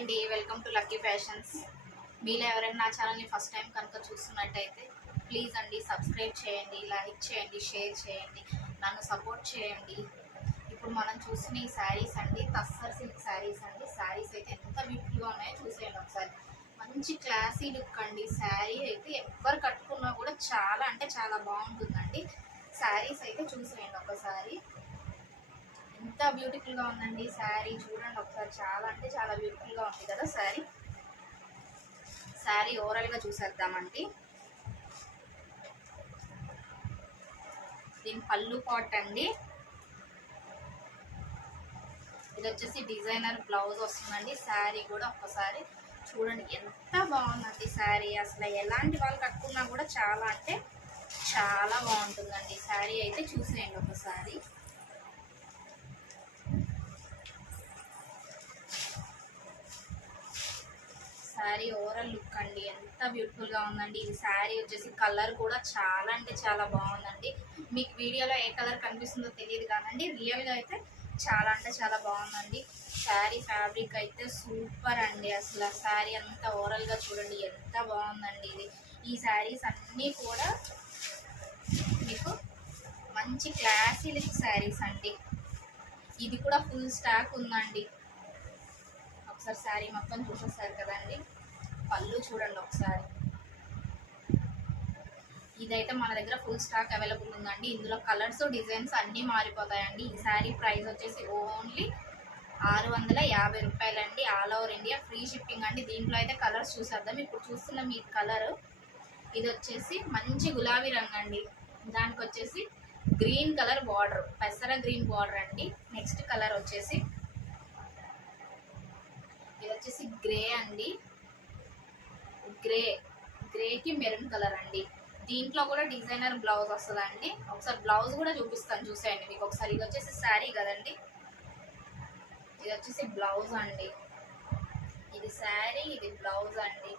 అండి welcome to lucky fashions మీలో ఎవరైనా నా ఛానల్ని ఫస్ట్ టైం కనుక చూస్తున్నట్టయితే ప్లీజ్ అండి సబ్స్క్రైబ్ చేయండి లైక్ చేయండి షేర్ చేయండి నన్ను సపోర్ట్ చేయండి. ఇప్పుడు మనం చూసిన ఈ శారీస్ అండి తస్సర్ సిల్క్ శారీస్ అండి. శారీస్ అయితే ఎంత బ్యూటిఫుల్గా ఉన్నాయో చూసేయండి ఒకసారి. మంచి క్లాసీ లుక్ అండి. శారీ అయితే ఎవరు కట్టుకున్నా కూడా చాలా అంటే చాలా బాగుంటుందండి. శారీస్ అయితే చూసేయండి ఒకసారి. ఎంత బ్యూటిఫుల్గా ఉందండి శారీ. చూడండి ఒకసారి చాలా అంటే చాలా బ్యూటిఫుల్గా ఉంది కదా శారీ. శారీ ఓవరాల్గా చూసేద్దామండి. దీని పళ్ళు పాట్ అండి. ఇది వచ్చేసి డిజైనర్ బ్లౌజ్ వస్తుందండి. శారీ కూడా ఒక్కసారి చూడండి ఎంత బాగుందండి శారీ. అసలు ఎలాంటి వాళ్ళు కట్టుకున్నా కూడా చాలా అంటే చాలా బాగుంటుందండి. శారీ అయితే చూసేయండి ఒకసారి శారీ ఓవరాల్ లుక్ అండి. ఎంత బ్యూటిఫుల్గా ఉందండి. ఇది శారీ వచ్చేసి కలర్ కూడా చాలా అంటే చాలా బాగుందండి. మీకు వీడియోలో ఏ కలర్ కనిపిస్తుందో తెలియదు కానండి. రియల్గా అయితే చాలా అంటే చాలా బాగుందండి. శారీ ఫ్యాబ్రిక్ అయితే సూపర్ అండి అసలు. శారీ అంతా ఓవరాల్గా చూడండి. ఎంత బాగుందండి ఇది. ఈ శారీస్ అన్నీ కూడా మీకు మంచి క్లాసీ లుక్ శారీస్ అండి. ఇది కూడా ఫుల్ స్టాక్ ఉందండి. ఒకసారి శారీ మొత్తం చూసేస్తారు కదండి. పళ్ళు చూడండి ఒకసారి. ఇదైతే మన దగ్గర ఫుల్ స్టాక్ అవైలబుల్ ఉందండి. ఇందులో కలర్స్ డిజైన్స్ అన్నీ మారిపోతాయండి. ఈ శారీ ప్రైస్ వచ్చేసి ఓన్లీ ఆరు వందల యాభై రూపాయలండి. All over India free shipping అండి. దీంట్లో అయితే కలర్స్ చూసేద్దాం. ఇప్పుడు చూస్తున్న మీ కలర్ ఇది వచ్చేసి మంచి గులాబీ రంగు అండి. దానికి వచ్చేసి గ్రీన్ కలర్ బార్డర్ పెసర గ్రీన్ బార్డర్ అండి. నెక్స్ట్ కలర్ వచ్చేసి ఇది వచ్చేసి గ్రే అండి. గ్రే గ్రేకి మెరూన్ కలర్ అండి. దీంట్లో కూడా డిజైనర్ బ్లౌజ్ వస్తుందండి. ఒకసారి బ్లౌజ్ కూడా చూపిస్తాను చూసేయండి. మీకు ఒకసారి ఇది వచ్చేసి శారీ కదండి. ఇది వచ్చేసి బ్లౌజ్ అండి. ఇది శారీ ఇది బ్లౌజ్ అండి.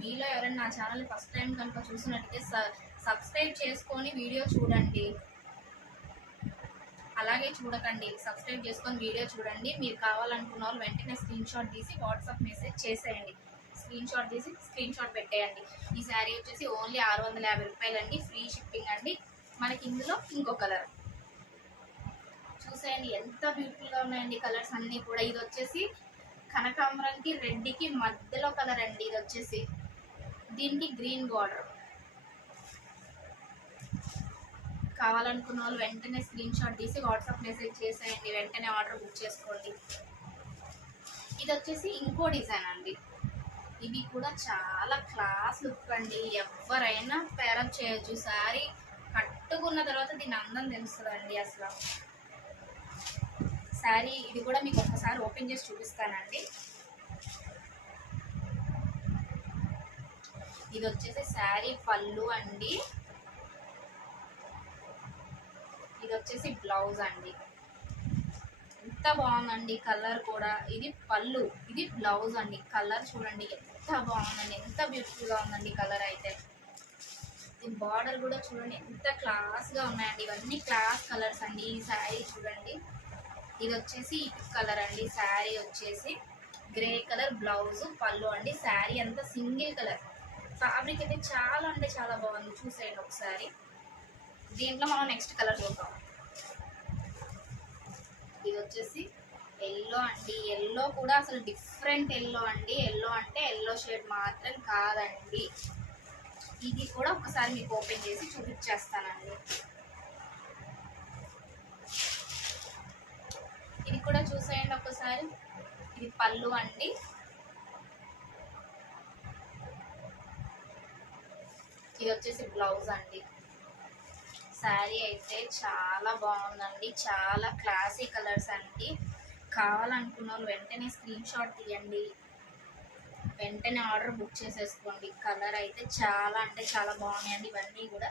మీలో ఎవరైనా నా ఛానల్ ఫస్ట్ టైం కనుక చూసినట్టయితే సబ్స్క్రైబ్ చేసుకొని వీడియో చూడండి. అలాగే చూడకండి సబ్స్క్రైబ్ చేసుకొని వీడియో చూడండి. మీరు కావాలనుకున్న వాళ్ళు వెంటనే స్క్రీన్ షాట్ తీసి వాట్సాప్ మెసేజ్ చేసేయండి. స్క్రీన్ షాట్ తీసి స్క్రీన్ షాట్ పెట్టేయండి. ఈ శారీ వచ్చేసి ఓన్లీ ఆరు వందల యాభై రూపాయలు అండి ఫ్రీ షిప్పింగ్ అండి. మనకి ఇందులో ఇంకో కలర్ చూసేయండి ఎంత బ్యూటిఫుల్గా ఉన్నాయండి కలర్స్ అన్నీ కూడా. ఇది వచ్చేసి కనకాంబరంకి రెడ్కి మధ్యలో కలర్ అండి ఇది వచ్చేసి. దీనికి గ్రీన్ బార్డర్ కావాలనుకున్న వాళ్ళు వెంటనే స్క్రీన్ షాట్ తీసి వాట్సాప్ మెసేజ్ చేసేయండి. వెంటనే ఆర్డర్ బుక్ చేసుకోండి. ఇది వచ్చేసి ఇంకో డిజైన్ అండి. కూడా చాలా క్లాస్ లుక్ అండి. ఎవరైనా పేరప్ చేయొచ్చు. సారీ కట్టుకున్న తర్వాత దీని అందం తెలుస్తుందండి అసలు. సారీ ఇది కూడా మీకు ఒకసారి ఓపెన్ చేసి చూపిస్తానండి. ఇది వచ్చేసి శారీ పళ్ళు అండి. ఇది వచ్చేసి బ్లౌజ్ అండి. ఎంత బాగుందండి కలర్ కూడా. ఇది పళ్ళు. ఇది బ్లౌజ్ అండి. కలర్ చూడండి ఎంత బాగుందండి ఎంత బ్యూటిఫుల్గా ఉందండి కలర్ అయితే. దీని బార్డర్ కూడా చూడండి ఎంత క్లాస్గా ఉన్నాయండి. ఇవన్నీ క్లాస్ కలర్స్ అండి ఈ శారీ చూడండి. ఇది వచ్చేసి కలర్ అండి. శారీ వచ్చేసి గ్రే కలర్ బ్లౌజ్ పళ్ళు అండి. శారీ అంతా సింగిల్ కలర్ ఫ్యాబ్రిక్ అయితే చాలా అంటే చాలా బాగుంది. చూసేయండి ఒకసారి. దీంట్లో మనం నెక్స్ట్ కలర్ చూద్దాం. ఇది వచ్చేసి ఎల్లో అండి. ఎల్లో కూడా అసలు డిఫరెంట్ ఎల్లో అండి. ఎల్లో అంటే ఎల్లో షేడ్ మాత్రం కాదండి. ఇది కూడా ఒకసారి మీకు ఓపెన్ చేసి చూపించేస్తానండి. ఇది కూడా చూసేయండి ఒకసారి. ఇది పళ్ళు అండి. ఇది వచ్చేసి బ్లౌజ్ అండి. శారీ అయితే చాలా బాగుందండి. చాలా క్లాసీ కలర్స్ అండి. కావాలనుకున్న వాళ్ళు వెంటనే స్క్రీన్ షాట్ తీయండి. వెంటనే ఆర్డర్ బుక్ చేసేసుకోండి. కలర్ అయితే చాలా అంటే చాలా బాగున్నాయండి. ఇవన్నీ కూడా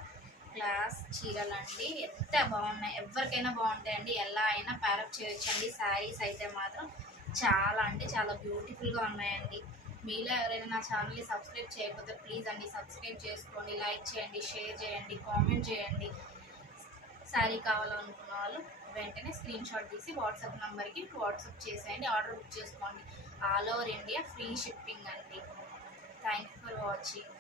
క్లాస్ చీరలు అండి ఎంత బాగున్నాయి? ఎవరికైనా బాగుంటాయండి. ఎలా అయినా ప్యారప్ చేయొచ్చండి. శారీస్ అయితే మాత్రం చాలా అంటే చాలా బ్యూటిఫుల్గా ఉన్నాయండి. మీలో ఎవరైనా నా ఛానల్ని సబ్స్క్రైబ్ చేయకపోతే ప్లీజ్ అండి సబ్స్క్రైబ్ చేసుకోండి. లైక్ చేయండి షేర్ చేయండి కామెంట్ చేయండి. శారీ కావాలనుకున్న వాళ్ళు వెంటనే స్క్రీన్ షాట్ తీసి వాట్సాప్ నెంబర్కి వాట్సాప్ చేసేయండి ఆర్డర్ బుక్ చేసుకోండి. All over India free shipping అండి. Thank you for watching